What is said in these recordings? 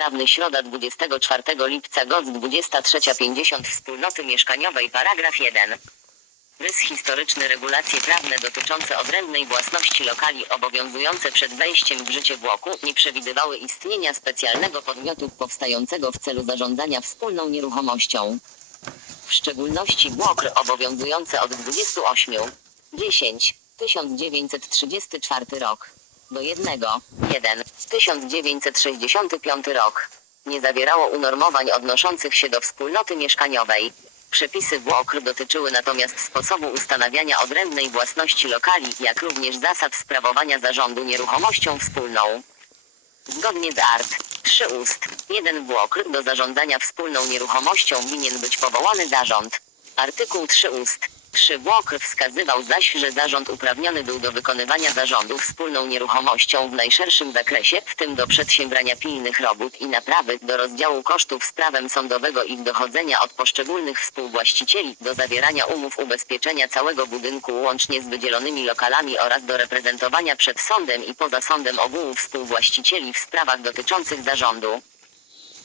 prawny środa 24 lipca GOC 23.50 Wspólnoty Mieszkaniowej paragraf 1. Rys historyczny regulacje prawne dotyczące odrębnej własności lokali obowiązujące przed wejściem w życie bloku nie przewidywały istnienia specjalnego podmiotu powstającego w celu zarządzania wspólną nieruchomością. W szczególności blokr obowiązujące od 28 10 1934 rok do 1 1 1965 rok nie zawierało unormowań odnoszących się do wspólnoty mieszkaniowej. Przepisy WOKR dotyczyły natomiast sposobu ustanawiania odrębnej własności lokali, jak również zasad sprawowania zarządu nieruchomością wspólną. Zgodnie z art. 3 ust. 1 WOKR do zarządzania wspólną nieruchomością winien być powołany zarząd. Artykuł 3 ust. 3 WOKR wskazywał zaś, że zarząd uprawniony był do wykonywania zarządu wspólną nieruchomością w najszerszym zakresie, w tym do przedsiębrania pilnych robót i naprawy, do rozdziału kosztów z prawem sądowego i dochodzenia od poszczególnych współwłaścicieli, do zawierania umów ubezpieczenia całego budynku łącznie z wydzielonymi lokalami oraz do reprezentowania przed sądem i poza sądem ogółu współwłaścicieli w sprawach dotyczących zarządu.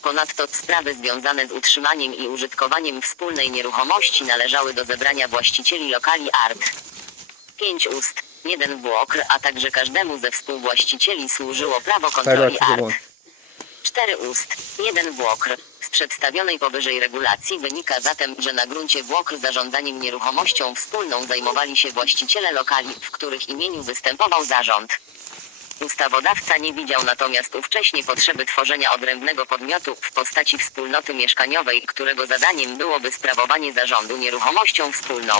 Ponadto sprawy związane z utrzymaniem i użytkowaniem wspólnej nieruchomości należały do zebrania właścicieli lokali ART. 5 ust. 1 WOKR, a także każdemu ze współwłaścicieli służyło prawo kontroli Paragraf ART. wyłącz. 4 ust. 1 WOKR. Z przedstawionej powyżej regulacji wynika zatem, że na gruncie WOKR zarządzaniem nieruchomością wspólną zajmowali się właściciele lokali, w których imieniu występował zarząd. Ustawodawca nie widział natomiast ówcześnie potrzeby tworzenia odrębnego podmiotu w postaci wspólnoty mieszkaniowej, którego zadaniem byłoby sprawowanie zarządu nieruchomością wspólną.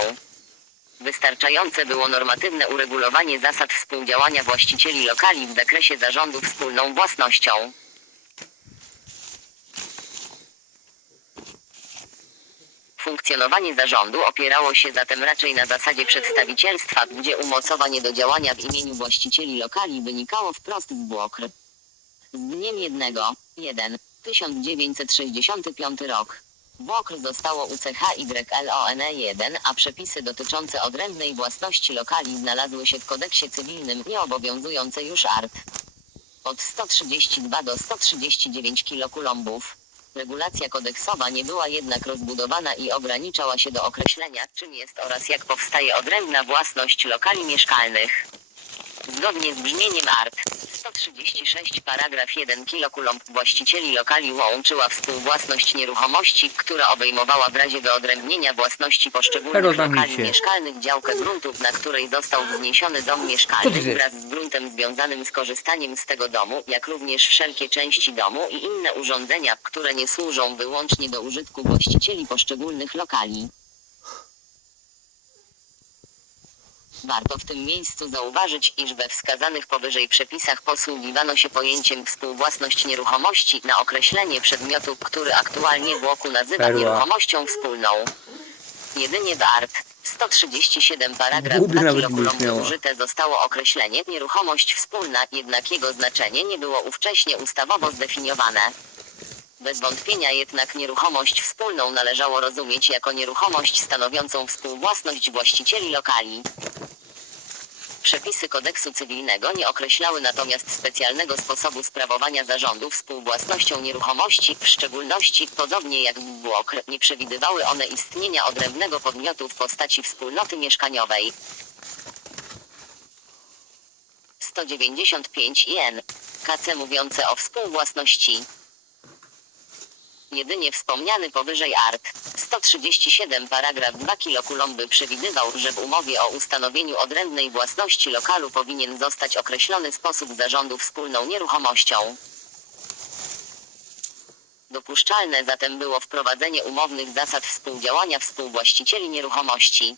Wystarczające było normatywne uregulowanie zasad współdziałania właścicieli lokali w zakresie zarządu wspólną własnością. Funkcjonowanie zarządu opierało się zatem raczej na zasadzie przedstawicielstwa, gdzie umocowanie do działania w imieniu właścicieli lokali wynikało wprost z BWOKR. Z dniem 1, 1, 1965 rok. BWOKR zostało UCHYLONE1, a przepisy dotyczące odrębnej własności lokali znalazły się w kodeksie cywilnym, nieobowiązujące już art. Od 132 do 139 kilokulumbów. Regulacja kodeksowa nie była jednak rozbudowana i ograniczała się do określenia, czym jest oraz jak powstaje odrębna własność lokali mieszkalnych. Zgodnie z brzmieniem art. 136 paragraf 1 kilokulomb właścicieli lokali łączyła współwłasność nieruchomości, która obejmowała w razie wyodrębnienia własności poszczególnych Tego lokali zamknijcie. mieszkalnych działkę gruntów, na której został wzniesiony dom mieszkalny wraz z gruntem związanym z korzystaniem z tego domu, jak również wszelkie części domu i inne urządzenia, które nie służą wyłącznie do użytku właścicieli poszczególnych lokali. Warto w tym miejscu zauważyć, iż we wskazanych powyżej przepisach posługiwano się pojęciem współwłasność nieruchomości na określenie przedmiotu, który aktualnie bloku nazywa Perła. nieruchomością wspólną. Jedynie w art. 137 paragraf Budy 2 nawet nie kilokulomby istniało. użyte zostało określenie nieruchomość wspólna, jednak jego znaczenie nie było ówcześnie ustawowo zdefiniowane. Bez wątpienia jednak nieruchomość wspólną należało rozumieć jako nieruchomość stanowiącą współwłasność właścicieli lokali. Przepisy kodeksu cywilnego nie określały natomiast specjalnego sposobu sprawowania zarządu współwłasnością nieruchomości, w szczególności, podobnie jak w WOKR, nie przewidywały one istnienia odrębnego podmiotu w postaci wspólnoty mieszkaniowej. 195 IN. KC mówiące o współwłasności. Jedynie wspomniany powyżej art. 137 paragraf 2 kilokulomby przewidywał, że w umowie o ustanowieniu odrębnej własności lokalu powinien zostać określony sposób zarządu wspólną nieruchomością. Dopuszczalne zatem było wprowadzenie umownych zasad współdziałania współwłaścicieli nieruchomości.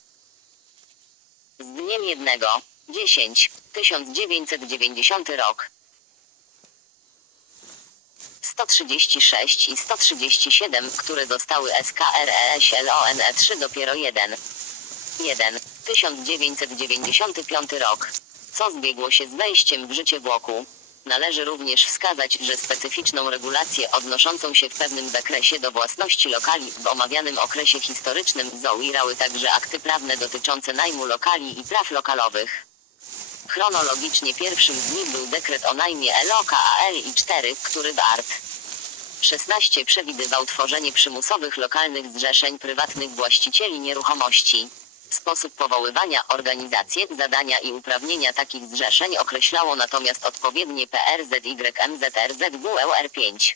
Z dniem 1, 10, 1990 rok. 136 i 137, które zostały SKRESLONE 3 dopiero 1. 1. 1995 rok. Co zbiegło się z wejściem w życie bloku. Należy również wskazać, że specyficzną regulację odnoszącą się w pewnym zakresie do własności lokali w omawianym okresie historycznym zawierały także akty prawne dotyczące najmu lokali i praw lokalowych. Chronologicznie pierwszym z nich był dekret o najmie LOKAL i 4, który w art. 16 przewidywał tworzenie przymusowych lokalnych zrzeszeń prywatnych właścicieli nieruchomości. Sposób powoływania, organizację, zadania i uprawnienia takich zrzeszeń określało natomiast odpowiednie PRZYMZRZWEUR5.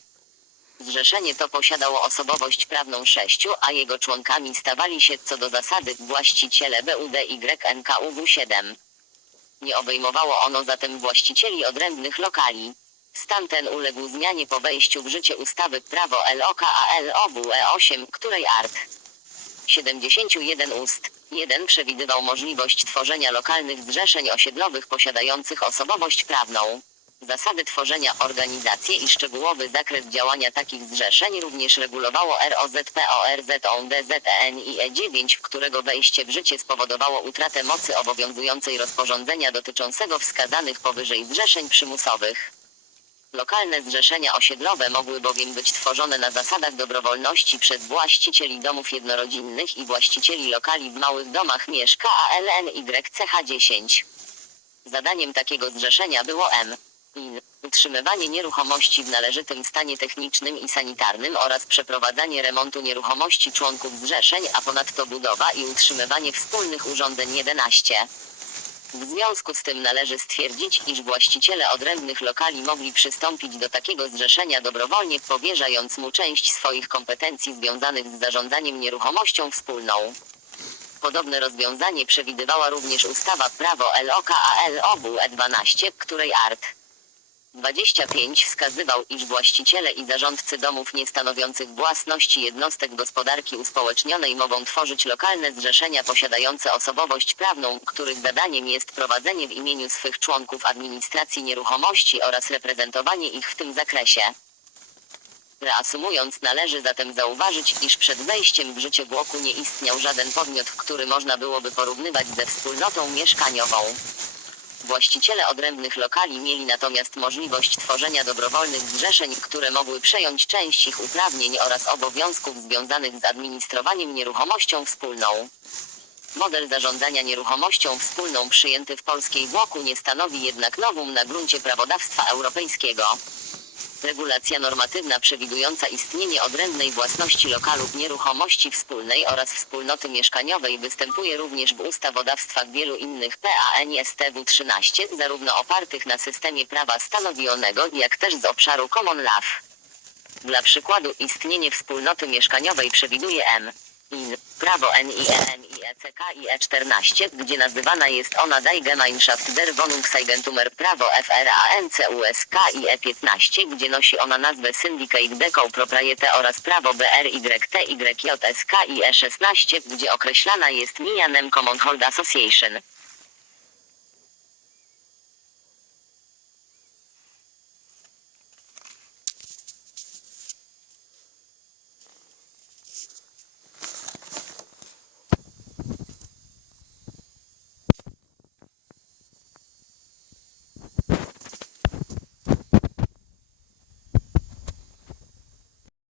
Zrzeszenie to posiadało osobowość prawną sześciu, a jego członkami stawali się co do zasady właściciele BUDYNKUW7. Nie obejmowało ono zatem właścicieli odrębnych lokali. Stan ten uległ zmianie po wejściu w życie ustawy Prawo LOKALOWE8, której art. 71 ust. 1 przewidywał możliwość tworzenia lokalnych zrzeszeń osiedlowych posiadających osobowość prawną. Zasady tworzenia organizacje i szczegółowy zakres działania takich zrzeszeń również regulowało ROZPORZONDZENIE9, którego wejście w życie spowodowało utratę mocy obowiązującej rozporządzenia dotyczącego wskazanych powyżej zrzeszeń przymusowych. Lokalne zrzeszenia osiedlowe mogły bowiem być tworzone na zasadach dobrowolności przez właścicieli domów jednorodzinnych i właścicieli lokali w małych domach mieszka ALNYCH10. Zadaniem takiego zrzeszenia było M. In. Utrzymywanie nieruchomości w należytym stanie technicznym i sanitarnym oraz przeprowadzanie remontu nieruchomości członków zrzeszeń, a ponadto budowa i utrzymywanie wspólnych urządzeń 11. W związku z tym należy stwierdzić, iż właściciele odrębnych lokali mogli przystąpić do takiego zrzeszenia dobrowolnie, powierzając mu część swoich kompetencji związanych z zarządzaniem nieruchomością wspólną. Podobne rozwiązanie przewidywała również ustawa Prawo LOKALOWE 12, której art. 25 wskazywał, iż właściciele i zarządcy domów niestanowiących własności jednostek gospodarki uspołecznionej mogą tworzyć lokalne zrzeszenia posiadające osobowość prawną, których zadaniem jest prowadzenie w imieniu swych członków administracji nieruchomości oraz reprezentowanie ich w tym zakresie. Reasumując, należy zatem zauważyć, iż przed wejściem w życie bloku nie istniał żaden podmiot, który można byłoby porównywać ze wspólnotą mieszkaniową. Właściciele odrębnych lokali mieli natomiast możliwość tworzenia dobrowolnych zrzeszeń, które mogły przejąć część ich uprawnień oraz obowiązków związanych z administrowaniem nieruchomością wspólną. Model zarządzania nieruchomością wspólną przyjęty w polskiej bloku nie stanowi jednak nowum na gruncie prawodawstwa europejskiego. Regulacja normatywna przewidująca istnienie odrębnej własności lokalu nieruchomości wspólnej oraz wspólnoty mieszkaniowej występuje również w ustawodawstwach wielu innych PANSTW 13, zarówno opartych na systemie prawa stanowionego, jak też z obszaru Common Law. Dla przykładu istnienie wspólnoty mieszkaniowej przewiduje M. In. Prawo E NIE NIECKIE14, gdzie nazywana jest ona Die Gemeinschaft der Wohnungseigentumer Prawo FRANCUSK IE15, gdzie nosi ona nazwę Syndicate de Copropriete oraz Prawo BRYTYJSK IE16, gdzie określana jest Mianem Common Hold Association.